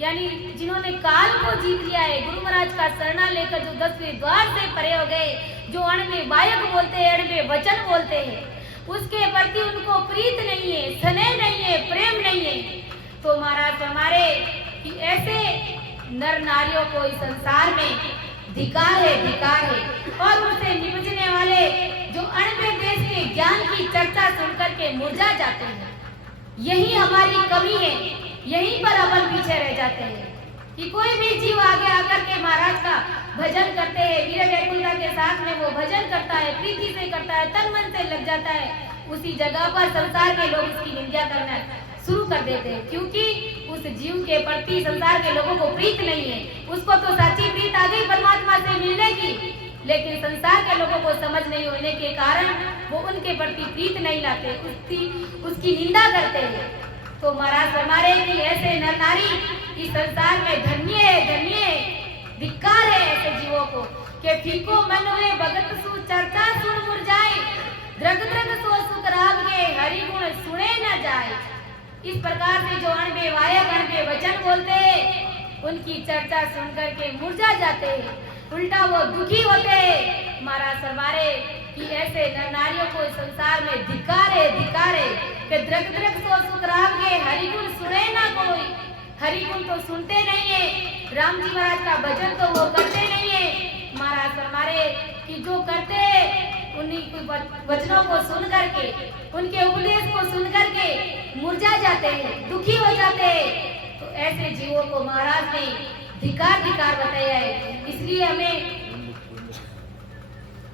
यानी जिन्होंने काल को जीत लिया है, गुरु महाराज का शरणा लेकर जो 10वें द्वार से परे हो गए, जो अणबे वायक बोलते हैं, अणबे वचन बोलते हैं, उसके प्रति उनको प्रीत नहीं है, स्नेह नहीं है, प्रेम नहीं है। तो महाराज हमारे कि ऐसे नर नारियों को इस संसार में धिक्कार है और उनसे निपटने वाले जो अणबे देश के ज्ञान की चर्चा सुनकर के मुरझा जाते हैं। यही हमारी कमी है, यहीं पर अपन पीछे रह जाते हैं कि कोई भी जीव आगे आकर के महाराज का भजन करते हैं, वीर व्याकुलता के साथ में वो भजन करता है, प्रीति से करता है, तन मन से लग जाता है, उसी जगह पर संसार के लोग उसकी निंदा करना शुरू कर देते हैं। क्योंकि उस जीव के प्रति संसार के लोगों को प्रीत नहीं है। उसको तो सच्ची प्रीत आ गई परमात्मा से मिलने की, लेकिन संसार के लोगों को समझ नहीं होने के कारण वो उनके प्रति प्रीत नहीं लाते, उसकी निंदा करते हैं। तो महाराज हमारे कि ऐसे नर नारी इस संसार में धन्य है, धिक्कार है ऐसे जीवों को कि फीको मन हुए भगत सु चर्चा सुन मुरझाए, द्रग द्रग सो सुख राम के हरि गुण सुने न जाए। इस प्रकार से जो अणबे वायक अणबे वचन बोलते हैं, उनकी चर्चा सुनकर के मुरझा जाते हैं, उल्टा वो दुखी होते हैं। महाराज हमारे कि ऐसे नर नारियों को इस संसार में धिक्कार है कि द्रग द्रग सो सुख राम के हरि गुण सुने ना कोई। हरि गुण तो सुनते नहीं है, राम जी महाराज का भजन तो वो करते नहीं है। महाराज हमारे कि जो करते उन्हीं वचनों को सुन करके, उनके उपदेश को सुन करके मुरझा जाते हैं, दुखी हो जाते हैं। तो ऐसे जीवों को महाराज ने धिक्कार बताया है।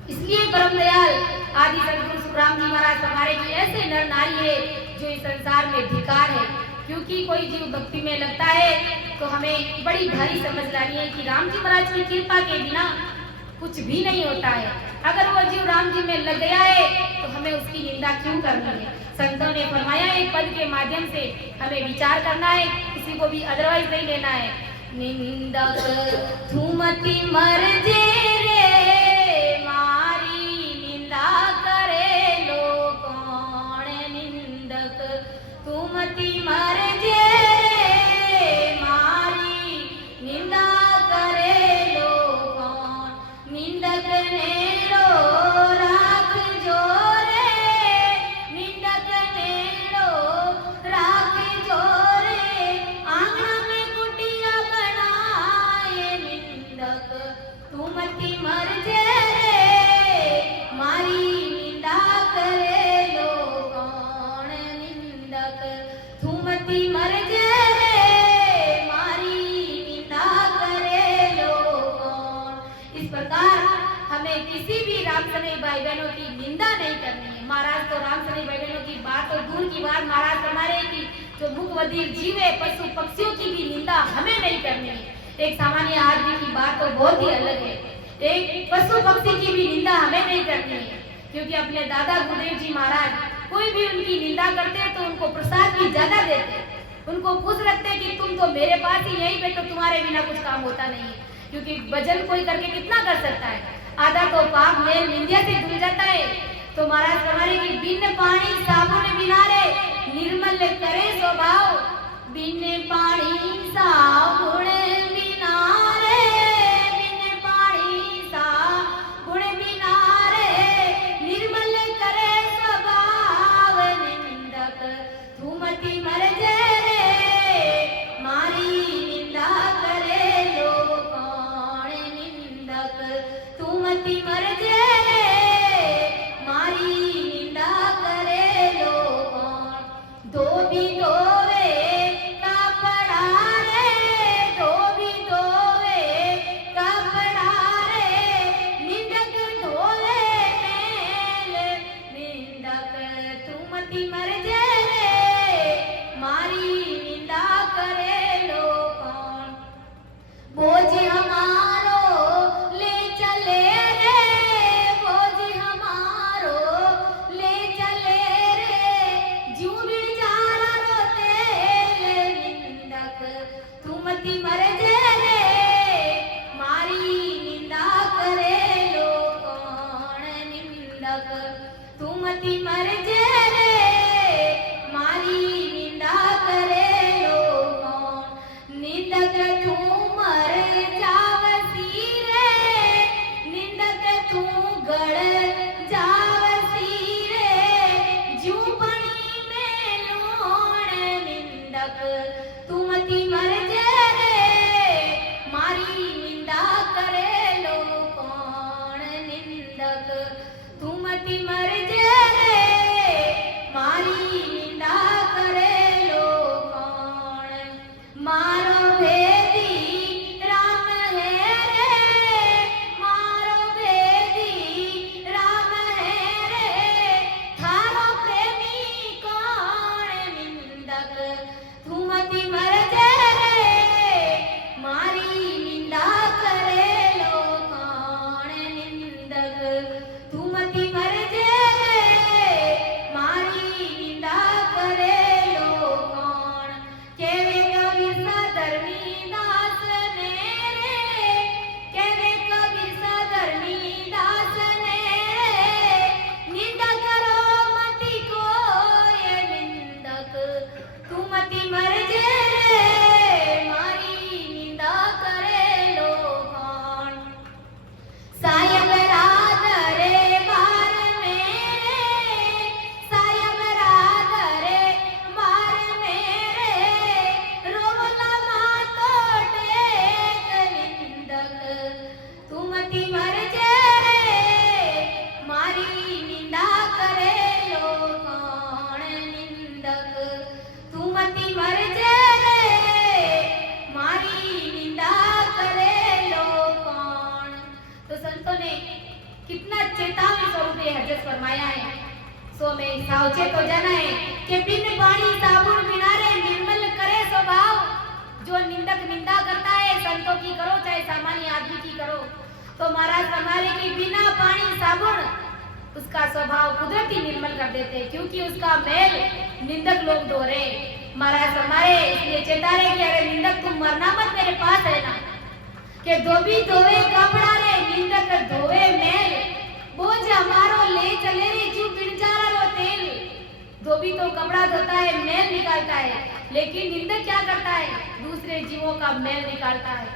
इसलिए परम दयाल आदि सदगुरु सुखराम जी महाराज हमारे की ऐसे नर नारी है जो इस संसार में धिक्कार है। क्योंकि कोई जीव भक्ति में लगता है तो हमें बड़ी भारी समझ लानी है कि राम जी महाराज की कृपा के बिना कुछ भी नहीं होता है। अगर वो जीव राम जी में लग गया है तो हमें उसकी निंदा क्यों करनी है। संतों ने फरमाया एक पद के माध्यम से हमें विचार करना है, किसी को भी अदरवाइज नहीं लेना है। निंदक धूमती मर जे रे मारी निंदा करे लो कौन। निंदक धूमती मर जे रे मारी निंदा करे लो कौन। निंदक ने लो राख जो रे, निंदक ने लो राख जो रे, आंगन में कुटिया बनाए। निंदक धूमती मर जे रे मारी निंदा करे लो कौन। निंदक धूमती मर जे रे मारी निंदा करे लो कौन। इस प्रकार हमें किसी भी रामसनई भाई बहनों की निंदा नहीं करनी है। महाराज तो रामसनई भाई बहनों की बात और दूर की बात, महाराज हमारे की जो मुख बधिर जीवे पशु पक्षियों की भी निंदा हमें नहीं करनी है। एक सामान्य आदमी की बात तो बहुत ही अलग है, एक पशु पक्षी की भी निंदा हमें नहीं करनी है, क्योंकि अपने दादा गुरुदेव जी महाराज कोई भी उनकी निंदा करते हैं तो उनको प्रसाद भी ज्यादा देते, उनको खुश रखते कि तुम तो मेरे पास ही यही बैठो, तुम्हारे बिना कुछ काम होता नहीं है। क्योंकि भजन कोई करके कितना कर सकता है, आधा तो पाप मेल निंदा से धुल जाता है। तो महाराज हमारे की बिन पानी साबुन बिना रे निर्मल करे स्वभाव, बिन पानी साबुन बिना रे, बिन पानी साबुन बिना रे निर्मल करे स्वभाव, निंदक तू मति मर जे रे मारी निंदा करे लो कौन, निंदक तू मति मर जे फरमाया है, सो में सावचेत हो जाना है कि बिन पानी साबुन बिना रे निर्मल करे स्वभाव। जो निंदक निंदा करता है संतों की करो चाहे सामान्य आदमी की करो, तो महाराज हमारे की बिना पानी साबुन उसका स्वभाव कुदरती निर्मल कर देते, क्योंकि उसका मेल निंदक लोग धो रहे। महाराज हमारे इसलिए चेता रहे कि अरे निंदक तुम मरना मत मेरे पास रहना, के धोबी धोवे कपड़ा रे निंदक धोवे मेल, बोझ हमारो ले चले रे जीव बिरजारा रो तेल। धोबी तो कपड़ा धोता है मेल निकालता है, लेकिन निंदक क्या करता है दूसरे जीवों का मेल निकालता है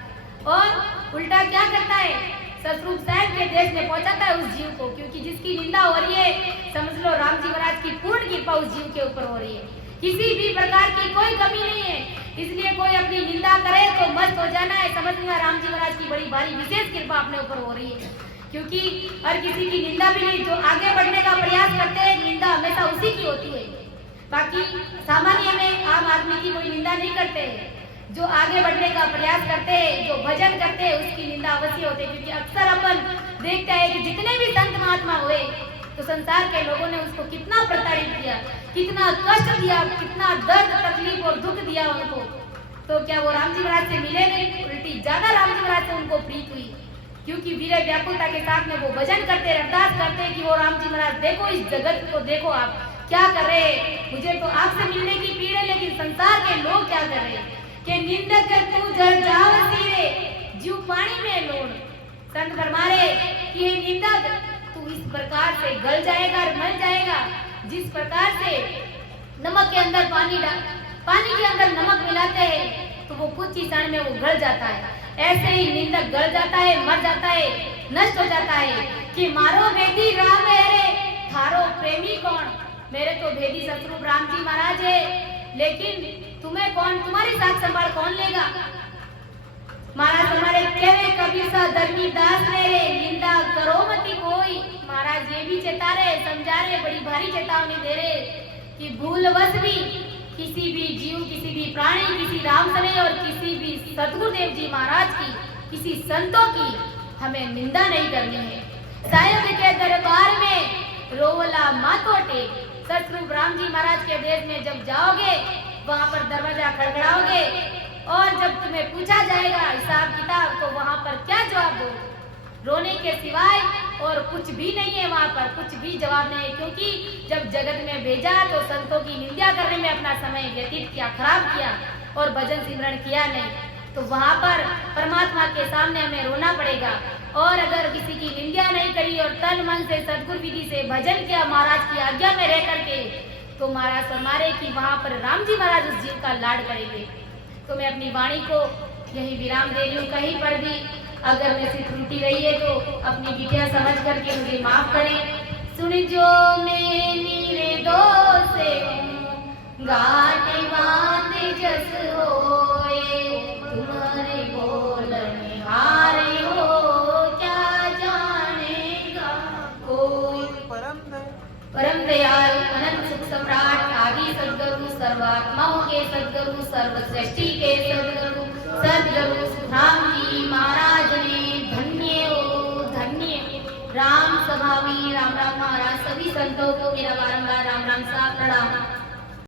और उल्टा क्या करता है सतरूप साहब के देश में पहुंचाता है उस जीव को, क्योंकि जिसकी निंदा हो रही है समझ लो राम जी महाराज की पूर्ण कृपा उस जीव के ऊपर हो रही है, किसी भी प्रकार की कोई कमी नहीं है। इसलिए कोई अपनी निंदा करे तो मस्त हो जाना है, समझ में राम जी महाराज की बड़ी भारी विशेष कृपा अपने ऊपर हो रही है, क्योंकि हर किसी की निंदा भी नहीं, जो आगे बढ़ने का प्रयास करते हैं निंदा हमेशा उसी की होती है। बाकी सामान्य में आम आदमी की कोई निंदा नहीं करते, जो आगे बढ़ने का प्रयास करते हैं, जो भजन करते हैं उसकी निंदा अवश्य होती है, क्योंकि अक्सर अपन देखते हैं कि जितने भी संत महात्मा हुए तो संसार के लोगों ने उसको कितना प्रताड़ित किया, कितना कष्ट दिया, कितना दर्द तकलीफ और दुख तो क्या वो राम जी महाराज से मिले नहीं, उल्टी ज्यादा राम जी महाराज से उनको प्रीत हुई, क्योंकि वीर व्याकुलता के साथ में वो भजन करते, अरदास करते कि वो राम जी महाराज देखो इस जगत को, देखो आप क्या कर रहे, मुझे तो आपसे मिलने की पीड़ है, लेकिन संसार के लोग क्या कर रहे कि निंदक कर तू जल जाव सीरे जीव पानी में लोड़। संत फरमा रहे कि हे निंदक, तू इस प्रकार से गल जाएगा और मर जाएगा, जिस प्रकार से नमक के अंदर पानी के अंदर नमक मिलाते हैं तो वो कुछ ही क्षण में वो गल जाता है, ऐसे ही निंदक गल जाता है, मर जाता है, नष्ट हो जाता है। कि मारो भेदी राम है, थारो प्रेमी कौन, मेरे तो भेदी शत्रु राम जी महाराज है, लेकिन तुम्हें कौन, तुम्हारी साथ संभाल कौन लेगा। महाराज हमारे केवे कबीर सा धर्मी दास मेरे, निंदा करो मती कोई। महाराज ये भी चेता रहे, समझा रहे, बड़ी भारी चेतावनी दे रहे कि भूलवश भी किसी भी जीव, किसी भी प्राणी, किसी राम सने और किसी भी सतगुरुदेव जी महाराज की, किसी संतों की हमें निंदा नहीं करनी है। साहेब के दरबार में रोवला मातोटे, सतगुरु राम जी महाराज के देश में जब जाओगे, वहां पर दरवाजा खड़खड़ाओगे और जब तुम्हें पूछा जाएगा हिसाब किताब, तो वहां पर क्या जवाब दो, रोने के सिवाय और कुछ भी नहीं है, वहां पर कुछ भी जवाब नहीं है। क्योंकि जब जगत में भेजा तो संतों की निंदा करने में अपना समय व्यतीत किया, खराब किया और भजन सिमरन किया नहीं, तो वहां पर परमात्मा के सामने हमें रोना पड़ेगा। और अगर किसी की निंदा नहीं करी और तन मन से सद्गुरु विधि से भजन किया महाराज की आज्ञा में रह करके, तो महाराज फरमारे कि वहां पर राम जी महाराज उस जीव का लाड करेंगे। तो मैं अपनी वाणी को यही विराम दे रही हूँ। कहीं पर भी अगर मैं से त्रुटि रही है तो अपनी विद्या समझ करके मुझे माफ करें। सुन जो मैं नीरे दोसे गाटे बात जस होए, तुम्हारे बोलने हारे हो क्या जानेगा कोई। परम दयाल अनंत सुख सम्राट आदि सद्गुरु, सर्वात्माओं के सद्गुरु, सर्व सृष्टि के सद्गुरु, सद्गुरु सुधाम जी महाराज ने धन्य हो, धन्य राम स्वभावी। राम राम महाराज। सभी संतों को मेरा बारंबार राम राम सा प्रणाम।